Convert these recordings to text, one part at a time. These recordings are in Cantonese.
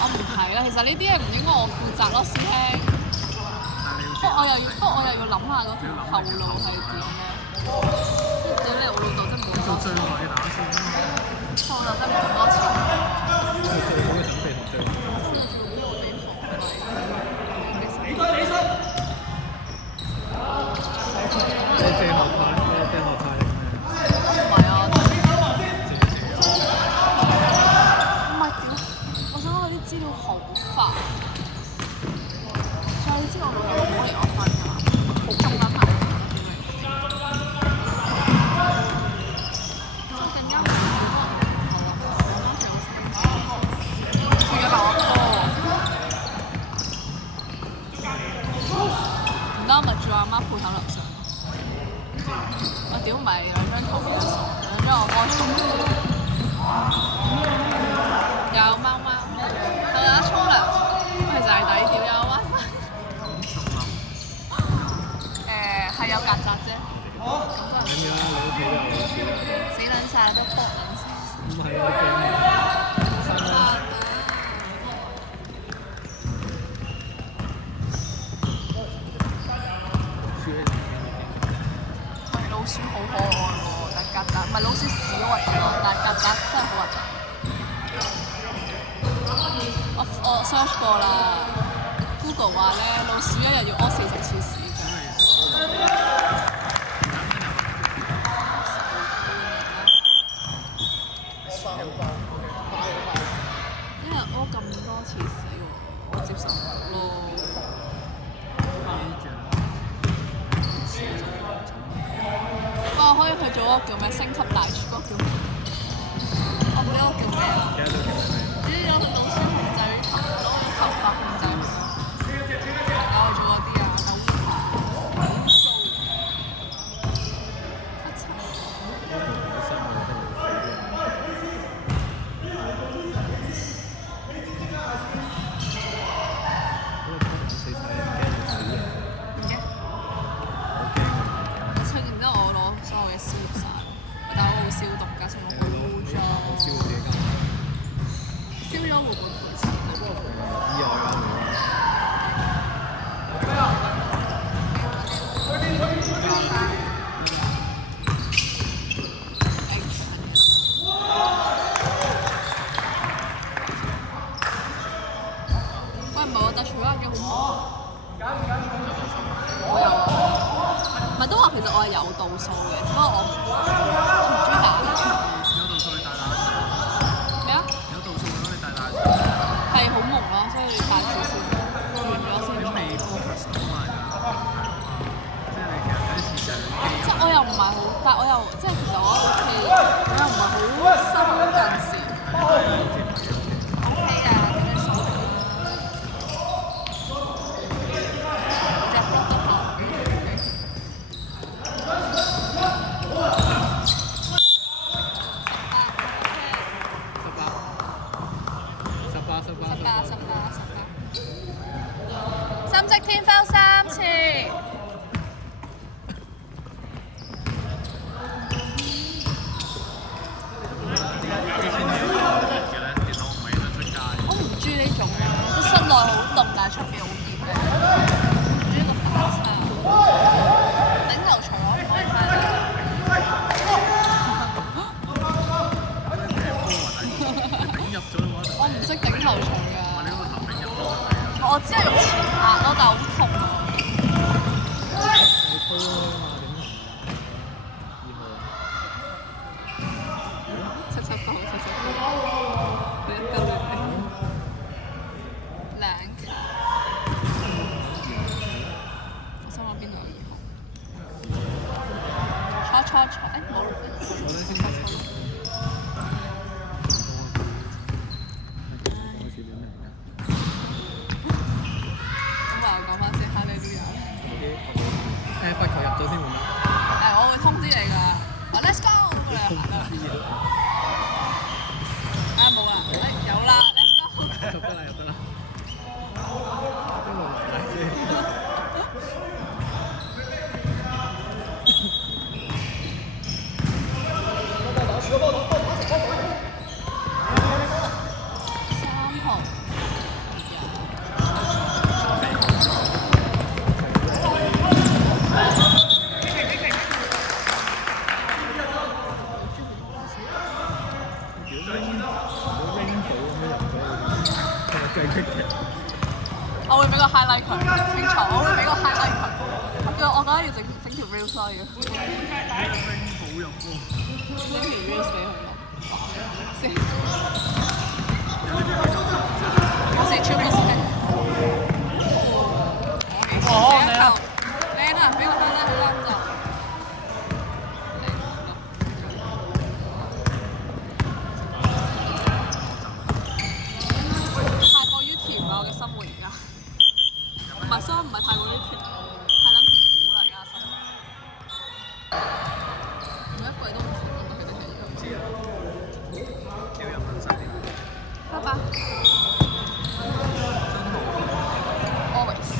我唔睇啦，其實呢啲嘢唔應該我負責咯，師兄。不過我又要諗下嗰條後路係點咧。即係屌你，我老豆真係冇多錢。我老豆真係冇咁多錢。最好嘅準備同最好嘅打算。你借學派，你借學派。唔係啊！唔係屌，我想講佢啲資料好煩。所以你知我老豆老母嚟我份㗎嘛，好中撚埋。更加唔佢約埋我哥，唔得咪住我阿媽鋪頭樓上。我屌唔係兩張圖片傻，兩張我哥傻。有貓貓，係咪得沖涼？其實係抵屌有 WiFi。係有曱甴啫。咁樣啦，你屋企都有老鼠啦。死撚晒都搏撚晒。唔係啊，驚啊！老鼠好可愛喎，但曱甴唔係老鼠屎核突咯，但曱甴真係好核突。我 search 過啦 ，Google 話咧老鼠一日要屙40次屎。一日屙咁多次屎喎，我接受唔到咯。不過可以去做嗰個叫咩升級大廚，嗰個叫咩？我唔記得嗰個叫咩啦。啲有老鼠控制攞啲頭髮控制佢，我做嗰啲啊，好騷，黑漆。但係我會消毒㗎，成個好污糟。燒咗會唔會賠錢啊？意外啊！喂，唔係我特殊嗰幾好我有啊，唔係都話其實我係有度數嘅，不過我唔中意打。咩啊？有度數咗你大大。係好朦咯，所以大住先，完咗先做。即係我又唔係好，但我又即係其實我 OK，我又唔係好深近視。OK 啊，跟住數。深色天花3次。我唔中意呢種啊，即室內好凍，但係出邊好熱嘅。唔中意個反差。頂頭鎚可以買到。我唔識頂頭鎚㗎。我只係用前壓咯，但係好痛啊！你推咯嘛，點同？2號。778，你一得兩期。我心諗邊度有2號？錯，冇。我咧先睇。罰球入咗先換啦。我會通知你㗎。Let's go！ 你行啦。冇啦，有啦 ，Let's go！ 入得啦，入得啦。都冇埋嚟先。影條 reels 咯要。好用喎。呢條 reels 俾佢咯。先。我寫出 reels 嘅。哦，你啊！靚啊！俾我翻啦，好啦咁就。太過於甜啦！我嘅生活而家。唔係，所以唔係太過於甜，係諗苦啦而家生活。每一季都唔同啊！佢哋係。知啊。叫人問晒。拜拜。Always。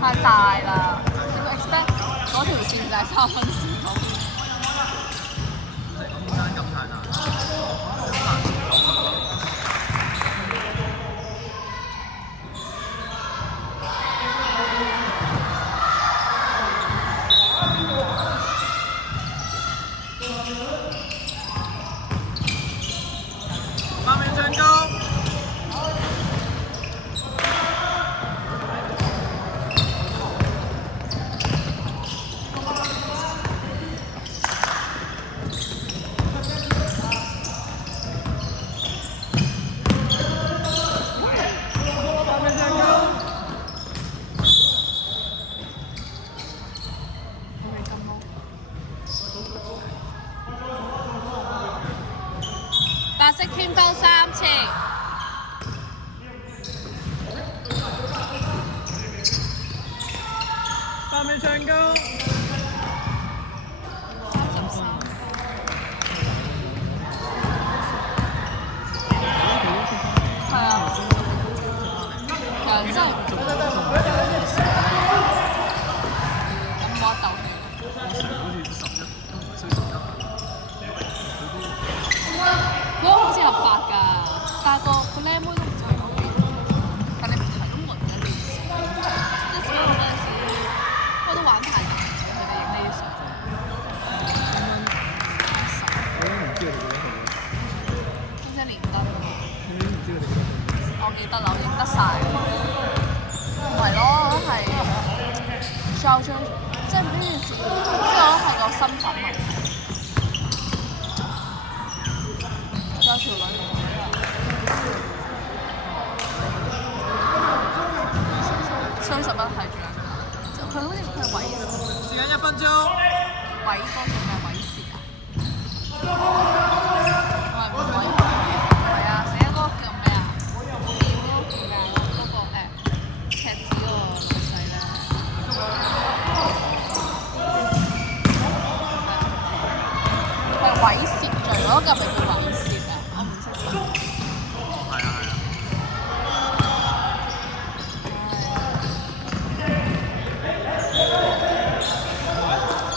太大啦！你個 expect 嗰條線就係3分線嗰邊。空間感太大，好難。8秒進攻。白色天方3次。8秒進攻。係啊。其實真係咁冇得鬥氣。好似11都唔係需11。嗰個好似合法㗎，但係個靚妹都唔知去邊。但你唔睇都冇人睇電視，即係所以嗰陣時，不過都玩太大，佢哋影呢啲相。我都唔知佢哋幾多號。好似連登。我都唔知佢哋幾多號。我記得啦，我認得晒。唔係咯，我覺得係 show 張，即係呢件事，即係我覺得係個身份問題。有條女雙十一睇住啊！佢好似佢係韋時間1分鐘。韋哥叫咩韋氏啊？我係唔韋哥係啊！死嗰個叫咩啊？點嗰個叫咩啊？嗰個赤子嗰個女仔咧。係韋攝罪嗰個咪叫韋攝啊？我唔識講。係啊係啊。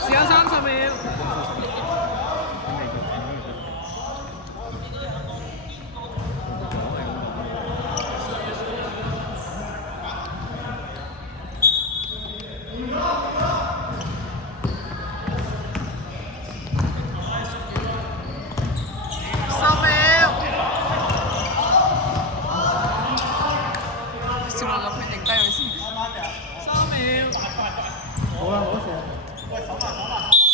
時間30秒。10秒。笑我咁樣，定低佢先。3秒。好啦，冇事。喂，手慢手慢。